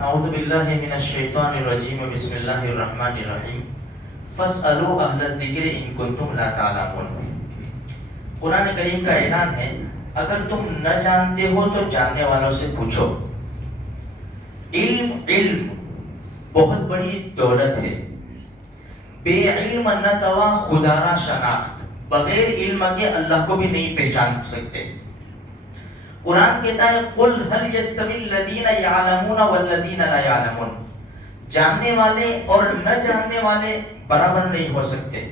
اعوذ باللہ من الشیطان الرجیم بسم اللہ الرحمن الرحیم فاسألوا اہل الذکر ان کنتم لا تعلمون۔ قرآن کریم کا اعلان ہے اگر تم نہ جانتے ہو تو جاننے والوں سے پوچھو۔ علم بہت بڑی دولت ہے۔ بے علم نہ توا خدا را شناخت، بغیر علم کے اللہ کو بھی نہیں پہچان سکتے۔ قرآن کہتا ہے قل هل يستوي الذين يعلمون والذين لا يعلمون، جاننے والے اور نہ جاننے والے برابر نہیں ہو سکتے۔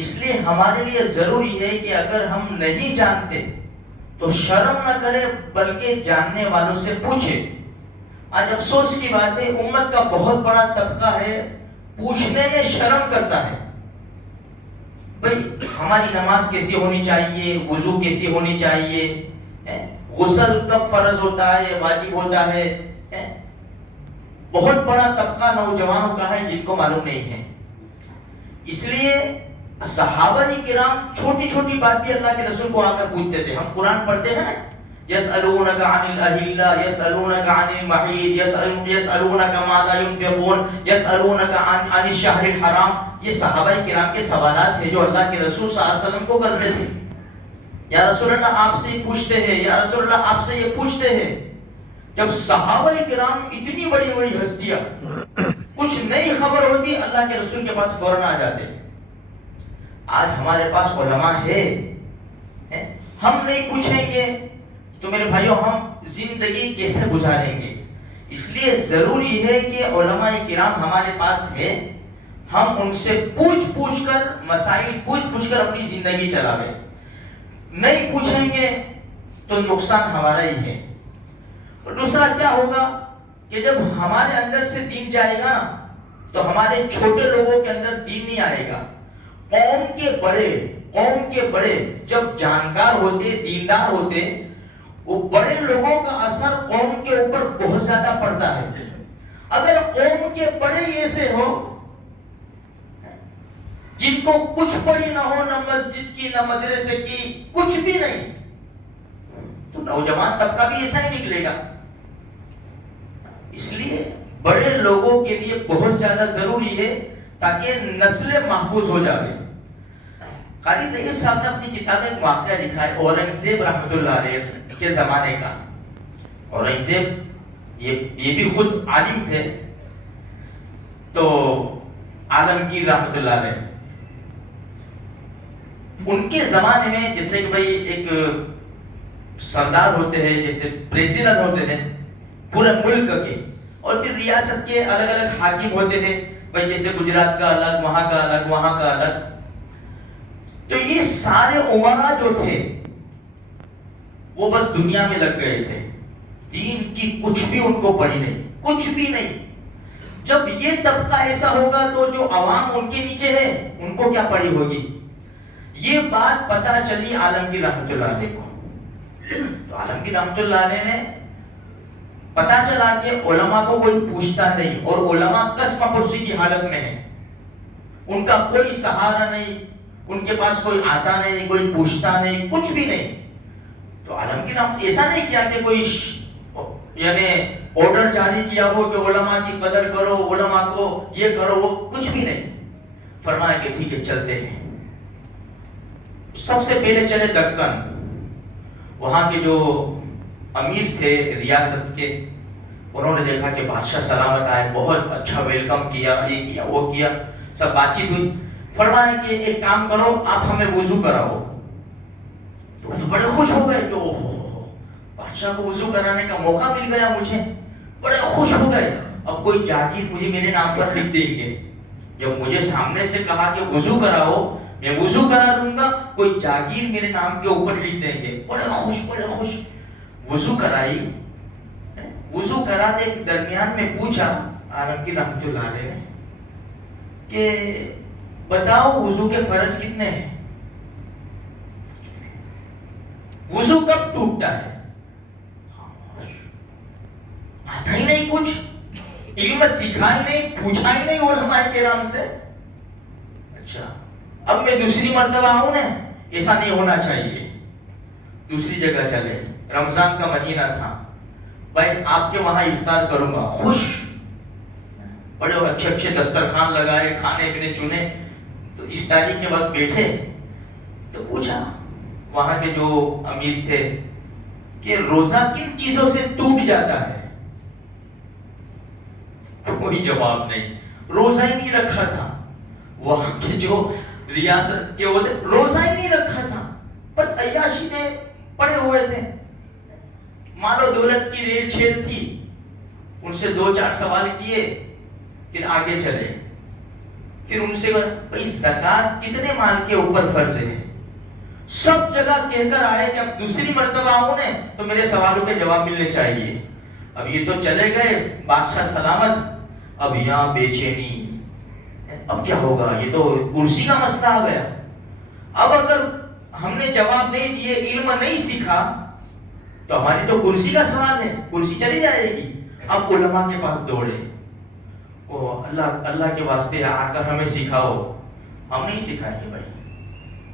اس لیے ہمارے لیے ضروری ہے کہ اگر ہم نہیں جانتے تو شرم نہ کرے بلکہ جاننے والوں سے پوچھے۔ آج افسوس کی بات ہے امت کا بہت بڑا طبقہ ہے پوچھنے میں شرم کرتا ہے۔ بھئی ہماری نماز کیسی ہونی چاہیے، وضو کیسی ہونی چاہیے، غسل کب فرض ہوتا ہے واجب ہوتا ہے، بہت بڑا طبقہ نوجوانوں کا ہے جن کو معلوم نہیں ہے۔ اس لیے صحابہ کرام چھوٹی چھوٹی بات بھی اللہ کے رسول کو آ کر پوچھتے تھے۔ ہم قرآن پڑھتے ہیں نا، یسألونک عن الاہلہ، یسألونک عن المحیض، یسألونک ماذا ينفقون، یسألونک عن الشہر الحرام۔ یہ صحابہ کرام کے سوالات ہیں جو اللہ کے رسول صلی اللہ علیہ وسلم کو کرتے تھے۔ یا رسول اللہ آپ سے یہ پوچھتے ہیں، یا رسول اللہ آپ سے یہ پوچھتے ہیں۔ جب صحابہ کرام اتنی بڑی بڑی ہستیاں کچھ نئی خبر ہوتی اللہ کے رسول کے پاس فوراً آ جاتے۔ آج ہمارے پاس علماء ہے، ہم نہیں پوچھیں گے تو میرے بھائیوں ہم زندگی کیسے گزاریں گے؟ اس لیے ضروری ہے کہ علماء کرام ہمارے پاس ہے، ہم ان سے پوچھ کر مسائل پوچھ کر اپنی زندگی چلاویں۔ نہیں پوچھیں گے تو نقصان ہمارا ہی ہے۔ اور دوسرا کیا ہوگا کہ جب ہمارے اندر سے دین جائے گا نا تو ہمارے چھوٹے لوگوں کے اندر دین نہیں آئے گا۔ قوم کے بڑے جب جانکار ہوتے، دیندار ہوتے، وہ بڑے لوگوں کا اثر قوم کے اوپر بہت زیادہ پڑتا ہے۔ اگر قوم کے بڑے ایسے ہو جن کو کچھ پڑھی نہ ہو، نہ مسجد کی نہ مدرسے کی، کچھ بھی نہیں، تو نوجوان طبقہ بھی ایسا ہی نکلے گا۔ اس لیے بڑے لوگوں کے لیے بہت زیادہ ضروری ہے تاکہ نسل محفوظ ہو جائے۔ قاری طیب صاحب نے اپنی کتاب ایک واقعہ لکھا ہے اورنگزیب رحمۃ اللہ علیہ کے زمانے کا۔ اورنگزیب یہ بھی خود عالم تھے، تو عالمگیر رحمۃ اللہ علیہ ان کے زمانے میں جیسے کہ بھئی ایک سردار ہوتے ہیں، جیسے پریزیڈنٹ ہوتے ہیں پورے ملک کے، اور پھر ریاست کے الگ الگ حاکم ہوتے ہیں، بھئی جیسے گجرات کا الگ، وہاں کا الگ، وہاں کا الگ۔ تو یہ سارے امراء جو تھے وہ بس دنیا میں لگ گئے تھے، دین کی کچھ بھی ان کو پڑھی نہیں، کچھ بھی نہیں۔ جب یہ طبقہ ایسا ہوگا تو جو عوام ان کے نیچے ہے ان کو کیا پڑھی ہوگی؟ یہ بات پتہ چلی عالمگیر رحمۃ اللہ علیہ کو۔ تو عالمگیر رحمۃ اللہ علیہ نے پتہ چلا کہ علماء کو کوئی پوچھتا نہیں اور علماء قسم پرسی کی حالت میں ہیں، ان کا کوئی سہارا نہیں، ان کے پاس کوئی آتا نہیں، کوئی پوچھتا نہیں، کچھ بھی نہیں۔ تو عالمگیر رحمۃ ایسا نہیں کیا کہ کوئی یعنی آرڈر جاری کیا ہو کہ علماء کی قدر کرو، علماء کو یہ کرو، وہ کچھ بھی نہیں۔ فرمایا کہ ٹھیک ہے چلتے ہیں۔ سب سے پہلے چلے دکن، وہاں کے جو امیر تھے ریاست کے، انہوں نے دیکھا کہ بادشاہ سلامت آئے، بہت اچھا ویلکم کیا، یہ کیا وہ کیا، سب بات چیت ہوئی۔ فرمایا کہ ایک کام کرو آپ ہمیں وضو کراؤ۔ تو وہ تو بڑے خوش ہو گئے کہ اوہ بادشاہ کو وضو کرانے کا موقع مل گیا مجھے، بڑے خوش ہو گئے۔ اب کوئی جاگیر مجھے میرے نام پر لکھ دیں گے، جب مجھے سامنے سے کہا کہ وضو کراؤ میں وضو کرا دوں گا، کوئی جاگیر میرے نام کے اوپر لکھ دیں گے۔ بڑے خوش وضو کرائی۔ وضو کرانے کے درمیان میں پوچھا عالمگیر رحمۃ اللہ علیہ نے کہ بتاؤ وضو کے فرض کتنے ہیں؟ وضو کب ٹوٹتا ہے؟ آتا ہی نہیں کچھ، علم سیکھا ہی نہیں، پوچھا ہی نہیں علماء کرام سے۔ اچھا اب میں دوسری مرتبہ آؤں نا، ایسا نہیں ہونا چاہیے۔ دوسری جگہ چلے، رمضان کا مہینہ تھا، بھائی آپ کے وہاں افطار کروں گا، خوش، بڑے اچھے اچھے دسترخوان لگائے، کھانے پینے چنے. تو افطاری کے وقت بیٹھے تو پوچھا وہاں کے جو امیر تھے کہ روزہ کن چیزوں سے ٹوٹ جاتا ہے؟ کوئی جواب نہیں، روزہ ہی نہیں رکھا تھا. وہاں کے جو ریاست کے وہ تھے، روزہ ہی نہیں رکھا تھا، بس عیاشی میں پڑے ہوئے تھے. مال و دولت کی ریل چھیل تھی. ان سے 2-4 سوال کیے، پھر آگے چلے. پھر ان سے بھائی زکوٰۃ کتنے مال کے اوپر فرض ہے؟ سب جگہ کہہ کر آئے کہ اب دوسری مرتبہ آؤں نے تو میرے سوالوں کے جواب ملنے چاہیے. اب یہ تو چلے گئے بادشاہ سلامت، اب یہاں بے چینی، اب کیا ہوگا؟ یہ تو کرسی کا مسئلہ آ گیا. اب اگر ہم نے جواب نہیں دیے، علم نہیں سیکھا، تو ہماری تو کرسی کا سوال ہے، کرسی چلی جائے گی. اب علماء کے پاس دوڑے، اللہ کے واسطے آ کر ہمیں سکھاؤ. ہم نہیں سکھائیں گے بھائی.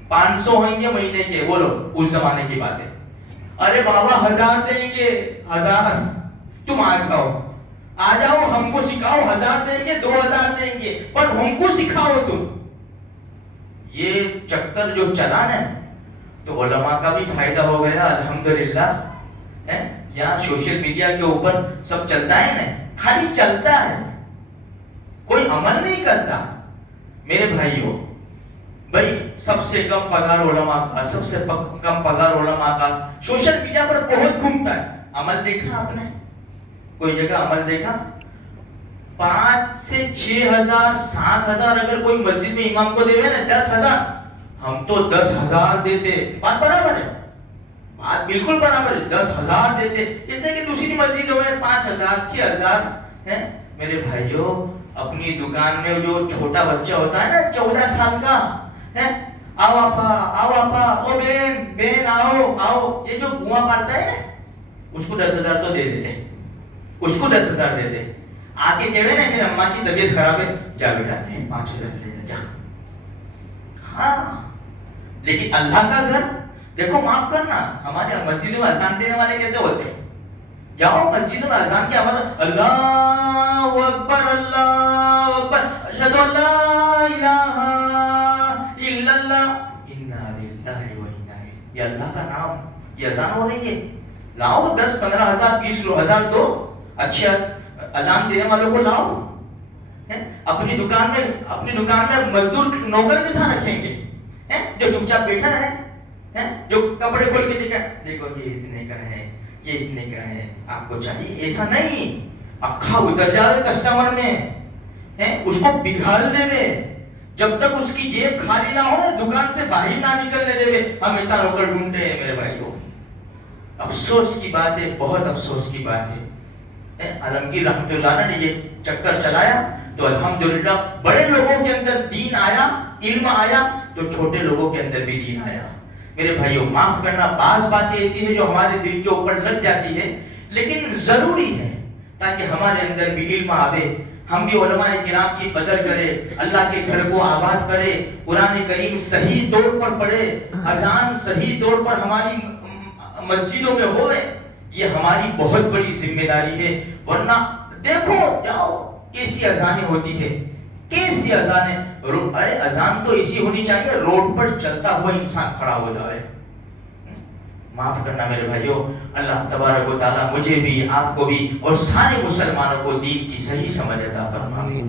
500 ہوئیں گے مہینے کے، بولو اس زمانے کی بات ہے. ارے بابا 1000 دیں گے، 1000 تم آ جاؤ ہم کو سکھاؤ. 1000 دیں گے، 2000 دیں گے، پر ہم کو سکھاؤ تم. یہ چکر جو چلا نا، تو علماء کا بھی فائدہ ہو گیا الحمدللہ. یہاں سوشل میڈیا کے اوپر سب چلتا ہے نا، خالی چلتا ہے، کوئی عمل نہیں کرتا. میرے بھائیوں، بھائی سب سے کم پگار علماء کا، سب سے کم پگار علماء کا سوشل میڈیا پر بہت گھومتا ہے. عمل دیکھا آپ نے؟ کوئی جگہ عمل دیکھا؟ 5 سے 6,000 7,000 اگر کوئی مسجد میں امام کو دے نا 10,000، ہم تو 10,000 دیتے. بات برابر ہے، بات بالکل برابر ہے. 10,000 دیتے، اس لیے کہ دوسری مسجدوں میں 5,000 6,000 ہے. میرے بھائیوں، اپنی دکان میں جو چھوٹا بچہ ہوتا ہے نا 14 سال کا، آؤ آپا، او بین آؤ، یہ جو بوا پالتا ہے نا، اس کو 10,000 تو دے دیتے، اس کو 10,000 دیتے. آ کے کہے نا میری اماں کی طبیعت خراب ہے، جا بیٹا 5,000 لے جا. ہاں، لیکن اللہ کا گھر دیکھو، معاف کرنا، ہمارے مسجد میں اذان دینے والے کیسے ہوتے ہیں؟ جاؤ مسجد میں اذان کی آواز، اللہ اکبر اللہ اکبر، اشہد ان لا الہ الا اللہ، انا للہ و انا الیہ. یہ اللہ کا نام، یہ اذان ہو رہی ہے. لاؤ 10-15,000 20,000 دو، اچھا اذان دینے والوں کو لاؤ. اپنی دکان میں مزدور نوکر کے ساتھ رکھیں گے جو چپ چاپ بیٹھا رہے، جو کپڑے کھول کے دیکھو یہ اتنے کا ہے، یہ اتنے کا ہے، آپ کو چاہیے. ایسا نہیں، اکھا اتر جاوے کسٹمر میں، اس کو بگھال دے، جب تک اس کی جیب خالی نہ ہو نا دکان سے باہر نہ نکلنے دے. ہم ایسا نوکر ڈھونڈتے ہیں میرے بھائیوں. افسوس کی بات ہے، بہت افسوس کی بات ہے. عالمگیر رحمۃ اللہ نے یہ چکر چلایا تو الحمدللہ بڑے لوگوں کے اندر دین آیا، علم آیا، تو چھوٹے لوگوں کے اندر بھی دین آیا. میرے بھائیوں، معاف کرنا، بعض باتیں ایسی ہیں جو ہمارے دل کے اوپر لگ جاتی ہے، لیکن ضروری ہے تاکہ ہمارے اندر بھی علم آوے، ہم بھی علماء کرام کی قدر کرے، اللہ کے گھر کو آباد کرے، قرآن کریم صحیح طور پر پڑھے، اذان صحیح طور پر ہماری مسجدوں میں ہوئے. یہ ہماری بہت بڑی ذمہ داری ہے. ورنہ دیکھو جاؤ کیسی اذانیں ہوتی ہے، کیسی اذانیں. ارے اذان تو ایسی ہونی چاہیے روڈ پر چلتا ہوا انسان کھڑا ہو جائے. معاف کرنا میرے بھائیوں، اللہ تبارک و تعالیٰ مجھے بھی، آپ کو بھی اور سارے مسلمانوں کو دین کی صحیح سمجھ عطا فرمائے.